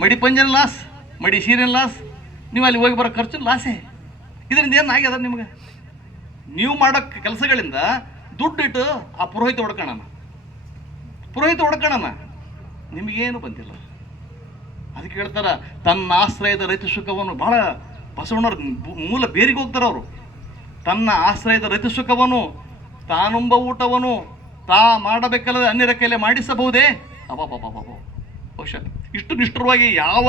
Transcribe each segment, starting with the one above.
ಮಡಿ ಪಂಜನ ಲಾಸ್, ಮಡಿ ಸೀರೆನ ಲಾಸ್, ನೀವು ಅಲ್ಲಿ ಹೋಗಿ ಬರೋ ಖರ್ಚು ಲಾಸೇ. ಇದರಿಂದ ಏನು ಆಗ್ಯದ ನಿಮ್ಗೆ? ನೀವು ಮಾಡೋ ಕೆಲಸಗಳಿಂದ ದುಡ್ಡಿಟ್ಟು ಆ ಪುರೋಹಿತ ಹೊಡ್ಕೊಳ್ಳೋಣ, ನಿಮಗೇನು ಬಂದಿಲ್ಲ. ಅದಕ್ಕೆ ಹೇಳ್ತಾರ, ತನ್ನ ಆಶ್ರಯದ ರೈತ ಸುಖವನ್ನು, ಬಹಳ ಬಸವಣ್ಣವ್ರ ಮೂಲ ಬೇರಿಗೆ ಹೋಗ್ತಾರೆ ಅವರು. ತನ್ನ ಆಶ್ರಯದ ರೈತ ಸುಖವನ್ನು, ತಾನುಂಬ ಊಟವನ್ನು ತಾ ಮಾಡಬೇಕಲ್ಲದೆ ಅನ್ಯರ ಕೈಲೆ ಮಾಡಿಸಬಹುದೇ? ಬಹುಶಃ ಇಷ್ಟು ನಿಷ್ಠುರವಾಗಿ ಯಾವ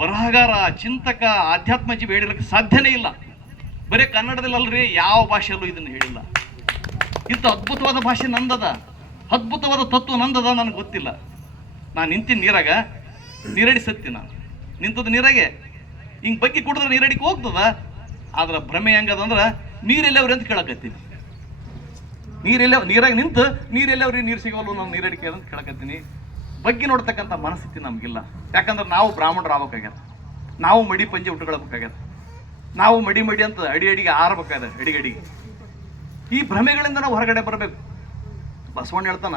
ಬರಹಗಾರ, ಚಿಂತಕ, ಆಧ್ಯಾತ್ಮ ಜೀವಿ ಹೇಳಿರಕ್ಕೆ ಸಾಧ್ಯನೇ ಇಲ್ಲ. ಬರೀ ಕನ್ನಡದಲ್ಲಿ ಅಲ್ರಿ, ಯಾವ ಭಾಷೆಯಲ್ಲೂ ಇದನ್ನು ಹೇಳಿಲ್ಲ. ಇಂಥ ಅದ್ಭುತವಾದ ಭಾಷೆ ನಂದದ, ಅದ್ಭುತವಾದ ತತ್ವ ನಂದದ, ನನಗೆ ಗೊತ್ತಿಲ್ಲ. ನಾನು ನಿಂತಿನ ನೀರಾಗ, ನೀರಡಿ ಸತ್ತಿ, ನಾನು ನಿಂತದ ನೀರಾಗೆ ಹಿಂಗೆ ಬಗ್ಗೆ ಕುಡಿದ್ರೆ ನೀರಡಿಗೆ ಹೋಗ್ತದ. ಆದ್ರೆ ಭ್ರಮೆ ಹೆಂಗದಂದ್ರೆ, ನೀರೆಲ್ಲವ್ರಿ ಅಂತ ಕೇಳಕತ್ತೀನಿ. ನೀರಾಗ ನಿಂತು ನೀರೆಲ್ಲವ್ರಿ, ನೀರು ಸಿಗೋಲ್ಲ, ನಾನು ನೀರಡಿಕೆ ಅಂತ ಕೇಳಕತ್ತೀನಿ. ಬಗ್ಗೆ ನೋಡ್ತಕ್ಕಂಥ ಮನಸ್ಥಿತಿ ನಮಗಿಲ್ಲ. ಯಾಕಂದ್ರೆ ನಾವು ಬ್ರಾಹ್ಮಣರು ಆಗ್ಬೇಕಾಗ್ಯದ, ನಾವು ಮಡಿ ಪಂಜೆ ಉಟ್ಕೊಳ್ಬೇಕಾಗ್ಯದ, ನಾವು ಮಡಿ ಅಂತ ಅಡಿಗೆ ಆರಬೇಕಾದ, ಅಡಿಗೆ ಈ ಭ್ರಮೆಗಳಿಂದ ನಾವು ಹೊರಗಡೆ ಬರಬೇಕು. ಬಸವಣ್ಣ ಹೇಳ್ತಾನ,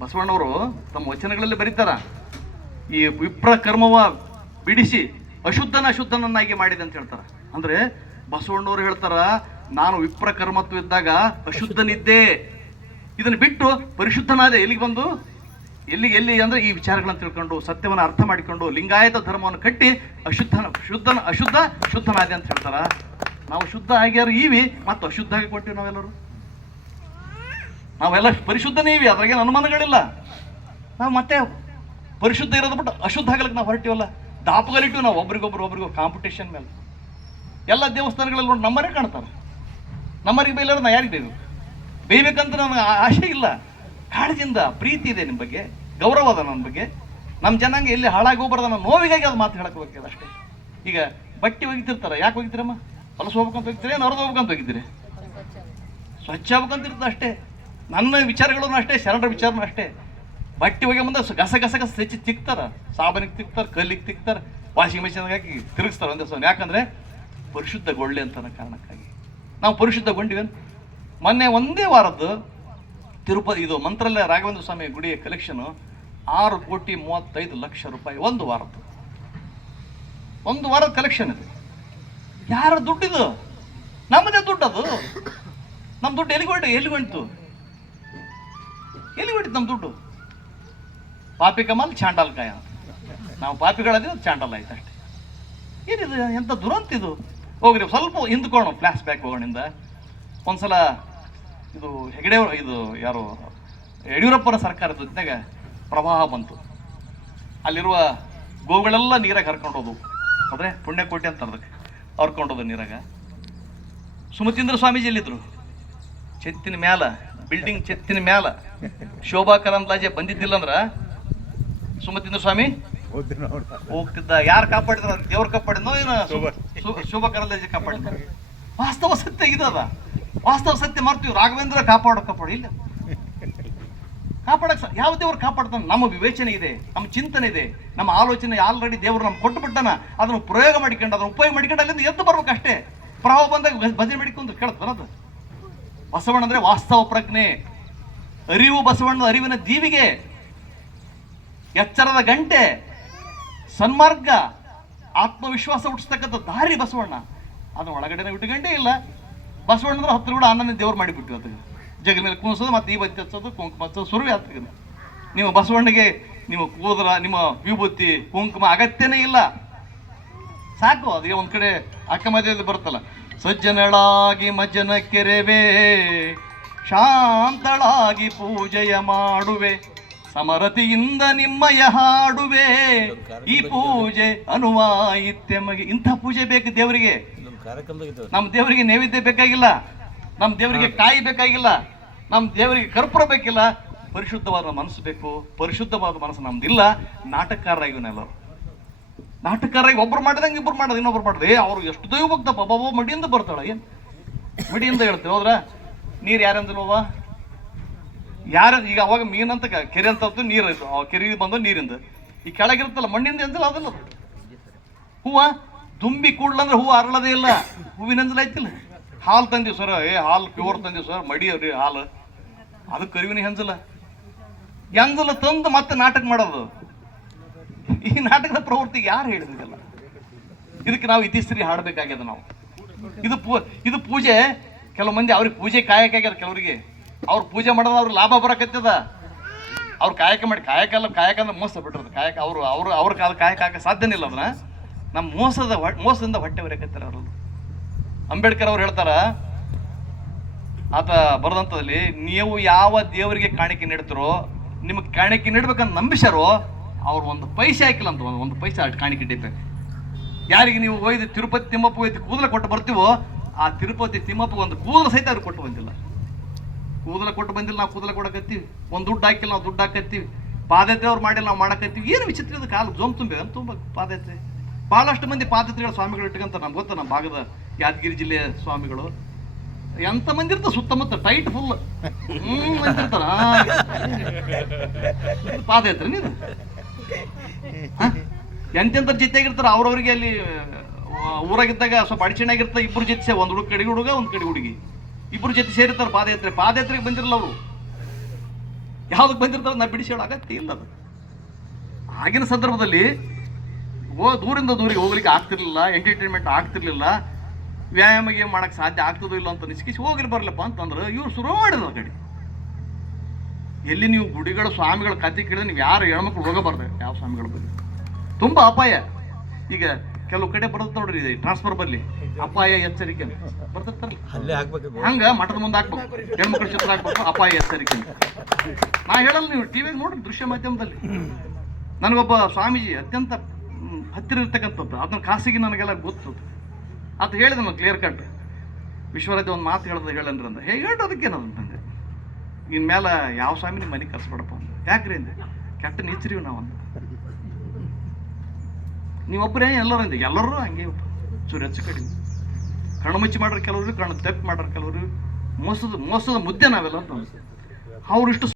ಬಸವಣ್ಣವರು ತಮ್ಮ ವಚನಗಳಲ್ಲಿ ಬರೀತಾರ, ಈ ವಿಪ್ರ ಕರ್ಮವ ಬಿಡಿಸಿ ಅಶುದ್ಧನನ್ನಾಗಿ ಮಾಡಿದೆ ಅಂತ ಹೇಳ್ತಾರ. ಅಂದ್ರೆ ಬಸವಣ್ಣವ್ರು ಹೇಳ್ತಾರ, ನಾನು ವಿಪ್ರ ಕರ್ಮತ್ವ ಇದ್ದಾಗ ಅಶುದ್ಧನಿದ್ದೆ, ಇದನ್ನು ಬಿಟ್ಟು ಪರಿಶುದ್ಧನಾದೆ. ಎಲ್ಲಿಗೆ ಬಂದು ಎಲ್ಲಿ ಅಂದ್ರೆ ಈ ವಿಚಾರಗಳನ್ನು ತಿಳ್ಕೊಂಡು, ಸತ್ಯವನ್ನು ಅರ್ಥ ಮಾಡಿಕೊಂಡು, ಲಿಂಗಾಯತ ಧರ್ಮವನ್ನು ಕಟ್ಟಿ ಶುದ್ಧನಾದೆ ಅಂತ ಹೇಳ್ತಾರ. ನಾವು ಶುದ್ಧ ಆಗ್ಯಾರ ಈವಿ, ಮತ್ತು ಅಶುದ್ಧ ಆಗಿ ಕೊಟ್ಟಿವಿ ನಾವೆಲ್ಲ ಪರಿಶುದ್ಧನೇ ಇವಿ, ಅದ್ರಾಗೇನು ಅನುಮಾನಗಳಿಲ್ಲ. ನಾವು ಮತ್ತೆ ಪರಿಶುದ್ಧ ಇರೋದು ಬಿಟ್ಟು ಅಶುದ್ಧ ಆಗ್ಲಿಕ್ಕೆ ನಾವು ಹೊರಟಿವಲ್ಲ, ದಾಪುಗಲಿಟ್ಟು ನಾವು ಒಬ್ರಿಗೊಬ್ರು ಕಾಂಪಿಟೇಷನ್ ಮೇಲೆ. ಎಲ್ಲ ದೇವಸ್ಥಾನಗಳಲ್ಲಿ ನೋಡಿ ನಮ್ಮರೇ ಕಾಣ್ತಾರೆ. ನಮ್ಮರಿಗೆ ಬೈಲಾರ ನಾ ಯಾರಿಗೆ ಬೇಯ್ಬೇಕಂತ ನನಗೆ ಆಸೆ ಇಲ್ಲ. ಕಾಳಜಿಯಿಂದ ಪ್ರೀತಿ ಇದೆ ನಿಮ್ಮ ಬಗ್ಗೆ, ಗೌರವ ಅದ ನನ್ನ ಬಗ್ಗೆ. ನಮ್ಮ ಜನಾಂಗ ಎಲ್ಲಿ ಹಾಳಾಗಿ ಹೋಗ್ಬಾರ್ದು ಅನ್ನೋ ನೋವಿಗಾಗಿ ಅದು ಮಾತು ಹೇಳಕ್ಕೆ ಹೋಗ್ತದೆ ಅಷ್ಟೇ. ಈಗ ಬಟ್ಟೆ ಒಗಿತಿರ್ತಾರೆ, ಯಾಕೆ ಒಗಿತೀರಮ್ಮ? ಹೊಲಸು ಹೋಗ್ಬೇಕಂತ ಹೋಗ್ತೀರಿ, ಏನು ಹೊರದು ಹೋಗ್ಬೇಕಂತ ಹೋಗಿದ್ದೀರಿ? ಸ್ವಚ್ಛ ಆಗ್ಬೇಕಂತಿರ್ತದೆ ಅಷ್ಟೇ. ನನ್ನ ವಿಚಾರಗಳನ್ನು ಅಷ್ಟೇ, ಶರಣರ ವಿಚಾರನೂ ಅಷ್ಟೇ. ಬಟ್ಟೆ ಒಗೆ ಮುಂದೆ ಗಸ ಹೆಚ್ಚಿ ತಿಕ್ತಾರ, ಸಾಬನಿಗೆ ತಿಕ್ತಾರೆ, ಕಲ್ಲಿಗೆ ತಿಕ್ತಾರೆ, ವಾಷಿಂಗ್ ಮಿಷಿನ್ಗೆ ಹಾಕಿ ತಿರುಗಿಸ್ತಾರೆ ಒಂದೇ ಸಲ. ಯಾಕಂದರೆ ಪರಿಶುದ್ಧಗೊಳ್ಳಿ ಅಂತ ಕಾರಣಕ್ಕಾಗಿ ನಾವು ಪರಿಶುದ್ಧಗೊಂಡಿವೇನು. ಮೊನ್ನೆ ಒಂದೇ ವಾರದ್ದು ತಿರುಪತಿ ಇದು ಮಂತ್ರಾಲಯ ರಾಘವೇಂದ್ರ ಸ್ವಾಮಿ ಗುಡಿಯ ಕಲೆಕ್ಷನ್ 6,35,00,000 ರೂಪಾಯಿ ಒಂದು ವಾರದ ಕಲೆಕ್ಷನ್ ಇದು. ಯಾರ ದುಡ್ಡಿದು? ನಮ್ಮದೇ ದುಡ್ಡು. ಅದು ನಮ್ಮ ದುಡ್ಡು ಎಲ್ಲಿಗೊಂಡಿತು ನಮ್ಮ ದುಡ್ಡು? ಪಾಪಿ ಕಮಲ್ ಚಾಂಡಾಲ್ ಕಾಯ ಅಂತ ನಾವು ಪಾಪಿಗಳಾದ್ರೆ ಚಾಂಡಲ್ ಆಯ್ತು ಅಷ್ಟೇ. ಏನಿದು, ಎಂಥ ದುರಂತಿದು. ಹೋಗ್ರಿ ಸ್ವಲ್ಪ ಹಿಂದ್ಕೊಳ್ಳೋಣ, ಫ್ಲ್ಯಾಶ್ ಬ್ಯಾಕ್ ಹೋಗೋಣಿಂದ. ಒಂದ್ಸಲ ಇದು ಹೆಗಡೆ, ಇದು ಯಾರು ಯಡಿಯೂರಪ್ಪನ ಸರ್ಕಾರದ ಹೊತ್ತಿನಾಗ ಪ್ರವಾಹ ಬಂತು. ಅಲ್ಲಿರುವ ಗೋಗಳೆಲ್ಲ ನೀರಾಗ ಹರ್ಕೊಂಡೋದು, ಅಂದರೆ ಪುಣ್ಯಕೋಟಿ ಅಂತ ಅದಕ್ಕೆ ಹರ್ಕೊಂಡೋದು ನೀರಾಗ. ಸುಮತೀಂದ್ರ ಸ್ವಾಮೀಜಿ ಎಲ್ಲಿದ್ರು? ಚೆತ್ತಿನ ಮ್ಯಾಲ, ಬಿಲ್ಡಿಂಗ್ ಚೆತ್ತಿನ ಮ್ಯಾಲ. ಶೋಭಾ ಕರಂದ್ಲಾಜೆ ಬಂದಿದ್ದಿಲ್ಲ ಅಂದ್ರ ಸುಮತೀಂದ್ರ ಸ್ವಾಮಿ ಹೋಗ್ತಿದ್ದ. ಯಾರು ಕಾಪಾಡಿದ್ರ? ದೇವ್ರು ಕಾಪಾಡಿದ್ನೋ ಏನೋ ಶೋಭಾ ಕರಂದ್ಲಾಜೆ ಕಾಪಾಡಿದ. ವಾಸ್ತವ ಸತ್ಯ ಇದದ, ವಾಸ್ತವ ಸತ್ಯ ಮಾಡ್ತೀವಿ. ರಾಘವೇಂದ್ರ ಕಾಪಾಡು ಇಲ್ಲ, ಕಾಪಾಡಕ್ ಯಾವ ದೇವ್ರು ಕಾಪಾಡ್ತಾನೆ? ನಮ್ಮ ವಿವೇಚನೆ ಇದೆ, ನಮ್ಮ ಚಿಂತನೆ ಇದೆ, ನಮ್ಮ ಆಲೋಚನೆ ಆಲ್ರೆಡಿ ದೇವ್ರು ನಮ್ಗೆ ಕೊಟ್ಟು ಬಿಟ್ಟಾನ. ಅದನ್ನು ಪ್ರಯೋಗ ಮಾಡಿಕೊಂಡು, ಅದನ್ನು ಉಪಯೋಗ ಮಾಡಿಕೊಂಡು ಅಲ್ಲಿಂದ ಎದ್ದು ಬರ್ಬೇಕಷ್ಟೇ. ಪ್ರವಾಹ ಬಂದಾಗ ಭಜನೆ ಮಾಡಿಕೊಂಡು ಕೇಳ್ತಾನದು. ಬಸವಣ್ಣ ಅಂದ್ರೆ ವಾಸ್ತವ ಪ್ರಜ್ಞೆ, ಅರಿವು. ಬಸವಣ್ಣ ಅರಿವಿನ ದೀವಿಗೆ, ಎಚ್ಚರದ ಗಂಟೆ, ಸನ್ಮಾರ್ಗ, ಆತ್ಮವಿಶ್ವಾಸ ಹುಟ್ಟಿಸ್ತಕ್ಕಂಥ ದಾರಿ ಬಸವಣ್ಣ. ಅದನ್ನ ಒಳಗಡೆ ಇಟ್ಟುಗಂಟೇ ಇಲ್ಲ. ಬಸವಣ್ಣಂದ್ರೆ ಹತ್ತಿರ ಕೂಡ ಅನ್ನನೇ ದೇವ್ರು ಮಾಡಿಬಿಟ್ಟು ಅದು ಜಗದ ಮೇಲೆ ಕೂರಿಸೋದು, ಮತ್ತೆ ಈ ಬತ್ತಿ ಹಚ್ಚೋದು, ಕುಂಕುಮ ಹಚ್ಚೋದು ಸುರುವೆ ಆಗ್ತದೆ. ನೀವು ಬಸವಣ್ಣಗೆ ನಿಮ್ಮ ಕೂದಲ, ನಿಮ್ಮ ವಿಭೂತಿ, ಕುಂಕುಮ ಅಗತ್ಯನೇ ಇಲ್ಲ, ಸಾಕು. ಅದೇ ಒಂದ್ ಕಡೆ ಅಕ್ಕಮದಲ್ಲಿ ಬರುತ್ತಲ್ಲ, ಸಜ್ಜನಳಾಗಿ ಮಜ್ಜನ ಕೆರೆವೆ, ಶಾಂತಳಾಗಿ ಪೂಜೆಯ ಮಾಡುವೆ, ಸಮರತಿಯಿಂದ ನಿಮ್ಮಯ ಹಾಡುವೆ, ಈ ಪೂಜೆ ಅನುವಾಯಿತ್ಯಮಗೆ. ಇಂಥ ಪೂಜೆ ಬೇಕು ದೇವರಿಗೆ. ನಮ್ಮ ದೇವರಿಗೆ ನೈವೇದ್ಯ ಬೇಕಾಗಿಲ್ಲ, ನಮ್ಮ ದೇವರಿಗೆ ಕಾಯಿ ಬೇಕಾಗಿಲ್ಲ, ನಮ್ಮ ದೇವರಿಗೆ ಕರ್ಪೂರ ಬೇಕಿಲ್ಲ. ಪರಿಶುದ್ಧವಾದ ಮನಸ್ಸು ಬೇಕು. ಪರಿಶುದ್ಧವಾದ ಮನಸ್ಸು ನಮ್ದಿಲ್ಲ. ನಾಟಕಕಾರರಾಗಿವನೆಲ್ಲರು ನಾಟಕಕಾರಾಗಿ ಒಬ್ರು ಮಾಡಿದಂಗೆ ಇಬ್ರು ಮಾಡೋದು, ಇನ್ನೊಬ್ರು ಮಾಡೋದು. ಅವ್ರು ಎಷ್ಟು ದೈವ ಭಕ್ತ ಬಾಬಾ, ಮಡಿಯಿಂದ ಬರ್ತಾಳ. ಏನು ಮಡಿಯಿಂದ ಹೇಳ್ತೀವಿ? ಹೋದ್ರ ನೀರು ಯಾರಂದಿಲ್ವ? ಯಾರು ಈಗ ಅವಾಗ ಮೀನಂತ ಕೆರೆ ಅಂತ ನೀರು ಇತ್ತು, ಕೆರೆ ಬಂದು ನೀರಿಂದ. ಈ ಕೆಳಗಿರುತ್ತಲ್ಲ ಮಣ್ಣಿಂದ ಎಂದಿಲ್ಲ, ಅದಲ್ಲ. ಹೂವ ತುಂಬಿ ಕೂಡ್ಲಂದ್ರೆ ಹೂವು ಅರಳದೇ ಇಲ್ಲ. ಹೂವಿನಂಜಲ ಐತಿಲ್ಲ. ಹಾಲು ತಂದೀವಿ ಸರ್, ಹಾಲು ಪ್ಯೂರ್ ತಂದೀವಿ ಸರ್, ಮಡಿಯವ್ರಿ ಹಾಲು, ಅದು ಕರಿವಿನ ಹೆಂಜಲ ತಂದು ಮತ್ತೆ ನಾಟಕ ಮಾಡೋದು. ಈ ನಾಟಕದ ಪ್ರವೃತ್ತಿಗೆ ಯಾರು ಹೇಳಿದ್ರಿಲ್ಲ? ಇದಕ್ಕೆ ನಾವು ಇತಿಶ್ರೀ ಹಾಡಬೇಕಾಗ್ಯದ ನಾವು. ಇದು ಪೂಜೆ. ಕೆಲವು ಮಂದಿ ಅವ್ರಿಗೆ ಪೂಜೆ ಕಾಯಕ್ಕಾಗ್ಯದ, ಕೆಲವರಿಗೆ ಅವ್ರು ಪೂಜೆ ಮಾಡೋದು ಅವ್ರಿಗೆ ಲಾಭ ಬರಕತ್ತದ. ಅವ್ರು ಕಾಯಕ ಮಾಡಿ ಕಾಯಕ ಅಂದ್ರೆ ಮೋಸ ಬಿಟ್ಟಿರೋದು. ಕಾಯಕ ಅವ್ರ ಕಾಲ ಕಾಯಕ ಹಾಕ ಸಾಧ್ಯನೇ ಇಲ್ಲ. ಅದನ್ನ ನಮ್ಮ ಮೋಸದಿಂದ ಹೊಟ್ಟೆ ಹೊರಕತ್ತಾರೆ ಅವರದ್ದು. ಅಂಬೇಡ್ಕರ್ ಅವ್ರು ಹೇಳ್ತಾರ, ಆತ ಬರೆದಂಥದ್ದಲ್ಲಿ, ನೀವು ಯಾವ ದೇವರಿಗೆ ಕಾಣಿಕೆ ನೀಡ್ತಾರೋ, ನಿಮಗೆ ಕಾಣಿಕೆ ನೀಡ್ಬೇಕಂತ ನಂಬಿಸಾರೋ ಅವ್ರು ಒಂದು ಪೈಸೆ ಹಾಕಿಲ್ಲ ಅಂತ, ಒಂದು ಪೈಸೆ ಕಾಣಿಕೆ ಇಟ್ಟಿರ್ತಾರೆ. ಯಾರಿಗೆ ನೀವು ಒಯ್ದು ತಿರುಪತಿ ತಿಮ್ಮಪ್ಪ ಒಯ್ದು ಕೂದಲ ಕೊಟ್ಟು ಬರ್ತೀವೋ, ಆ ತಿರುಪತಿ ತಿಮ್ಮಪ್ಪ ಒಂದು ಕೂದಲ ಸಹಿತ ಅವ್ರಿಗೆ ಕೊಟ್ಟು ಬಂದಿಲ್ಲ. ಕೂದಲ ಕೊಟ್ಟು ಬಂದಿಲ್ಲ, ನಾವು ಕೂದಲ ಕೊಡಕತ್ತೀವಿ. ಒಂದು ದುಡ್ಡು ಹಾಕಿಲ್ಲ, ನಾವು ದುಡ್ಡು ಹಾಕತ್ತೀವಿ. ಪಾದಯಾತ್ರೆ ಅವ್ರು ಮಾಡಿಲ್ಲ, ನಾವು ಮಾಡಕತ್ತೀವಿ. ಏನು ವಿಚಿತ್ರದ ಕಾಲ ಜೋಮ್ ತುಂಬ ಪಾದಯಾತ್ರೆ. ಭಾಳಷ್ಟು ಮಂದಿ ಪಾದಯಾತ್ರೆಗಳ ಸ್ವಾಮಿಗಳು ಇಟ್ಕೊಂತ ನಮ್ಗೆ ಗೊತ್ತ. ನಮ್ಮ ಭಾಗದ ಯಾದಗಿರಿ ಜಿಲ್ಲೆಯ ಸ್ವಾಮಿಗಳು ಎಂತ ಮಂದಿ ಇರ್ತಾರ, ಸುತ್ತಮುತ್ತ ಟೈಟ್ ಫುಲ್ ಮಂದಿರ್ತಾರ. ಪಾದಯಾತ್ರೆ ನೀನು ಎಂತೆಂತ ಜೊತೆಯಾಗಿರ್ತಾರ. ಅವ್ರವ್ರಿಗೆ ಅಲ್ಲಿ ಊರಾಗಿದ್ದಾಗ ಸ್ವಲ್ಪ ಅಡಚಣೆಯಾಗಿರ್ತಾರೆ. ಇಬ್ಬರು ಜೊತೆ, ಒಂದು ಕಡೆ ಹುಡುಗ, ಒಂದು ಕಡೆ ಹುಡುಗಿ, ಇಬ್ಬರು ಜೊತೆ ಸೇರಿರ್ತಾರೆ ಪಾದಯಾತ್ರೆಗೆ ಬಂದಿರಲ್ಲ ಅವರು. ಯಾವ್ದಕ್ಕೆ ಬಂದಿರ್ತಾರೆ ನಾ ಬಿಡಿಸಿ ಹೇಳೋ ಅಗತ್ಯ ಇಲ್ಲ. ಅದು ಆಗಿನ ಸಂದರ್ಭದಲ್ಲಿ ದೂರಿಂದ ದೂರಿಗೆ ಹೋಗ್ಲಿಕ್ಕೆ ಆಗ್ತಿರ್ಲಿಲ್ಲ, ಎಂಟರ್ಟೈನ್ಮೆಂಟ್ ಆಗ್ತಿರ್ಲಿಲ್ಲ, ವ್ಯಾಯಾಮ ಮಾಡಕ್ಕೆ ಸಾಧ್ಯ ಆಗ್ತದೋ ಇಲ್ಲ ಅಂತ ನಿಶ್ಕಿಸಿ ಹೋಗಿರ್ ಬರಲಪ್ಪ ಅಂತಂದ್ರೆ ಇವ್ರು ಶುರು ಮಾಡಿದ್ರು. ಆ ಕಡೆ ಎಲ್ಲಿ ನೀವು ಗುಡಿಗಳ ಸ್ವಾಮಿಗಳ ಕತೆ ಕೇಳಿದ್ರೆ ನೀವು ಯಾರು ಹೆಣ್ಮಕ್ಳು ಹೋಗಬಾರ್ದು. ಯಾವ ಸ್ವಾಮಿಗಳ ಬಗ್ಗೆ ತುಂಬ ಅಪಾಯ. ಈಗ ಕೆಲವು ಕಡೆ ಬರುತ್ತೆ ನೋಡ್ರಿ, ಟ್ರಾನ್ಸ್ಫರ್ ಬರ್ಲಿ ಅಪಾಯ ಎಚ್ಚರಿಕೆ ಬರ್ತಿರ್ತಾರಲ್ಲ, ಹಂಗ ಮಠದ ಮುಂದೆ ಹಾಕ್ಬೇಕು, ಹೆಣ್ಮಕ್ಳ ಚಿತ್ರ ಹಾಕ್ಬೇಕು, ಅಪಾಯ ಎಚ್ಚರಿಕೆ. ನಾ ಹೇಳಲ್ಲ, ನೀವು ಟಿವಿಗೆ ನೋಡ್ರಿ, ದೃಶ್ಯ ಮಾಧ್ಯಮದಲ್ಲಿ. ನನಗೊಬ್ಬ ಸ್ವಾಮೀಜಿ ಅತ್ಯಂತ ಹತ್ತಿರ ಇರ್ತಕ್ಕಂಥದ್ದು, ಅದನ್ನ ಖಾಸಗಿ ನನಗೆಲ್ಲ ಗೊತ್ತು. ಅದು ಹೇಳಿದ ನಾನು ಕ್ಲಿಯರ್ ಕಟ್, ವಿಶ್ವರಾಜ್ಯ ಒಂದು ಮಾತು ಹೇಳನ್ರಿ ಅಂದ. ಹೇಗೆ ಹೇಳೋದಕ್ಕೇನಂತಂದೆ, ಇನ್ಮೇಲೆ ಯಾವ ಸ್ವಾಮಿ ನಿಮ್ಮ ಮನೆಗೆ ಕರ್ಸ್ಬೇಡಪ್ಪ ಅಂದ. ಯಾಕ್ರಿ ಅಂದೆ, ಕೆಟ್ಟ ನೀಚರಿವು ನಾವು ಅಂದ. ನೀವೊಬ್ಬರೇ ಎಲ್ಲರೂ ಅಂದೆ, ಎಲ್ಲರೂ ಹಂಗೆ ಹೆಚ್ಚು ಕಡಿಮೆ. ಕಣ್ಣು ಮುಚ್ಚಿ ಮಾಡ್ರೆ ಕೆಲವರು, ಕಣ್ಣು ತಪ್ಪಿ ಮಾಡ್ರೆ ಕೆಲವರು, ಮೋಸದ ಮುದ್ದೆ ನಾವೆಲ್ಲ ಅಂತ ಅವ್ರು ಇಷ್ಟು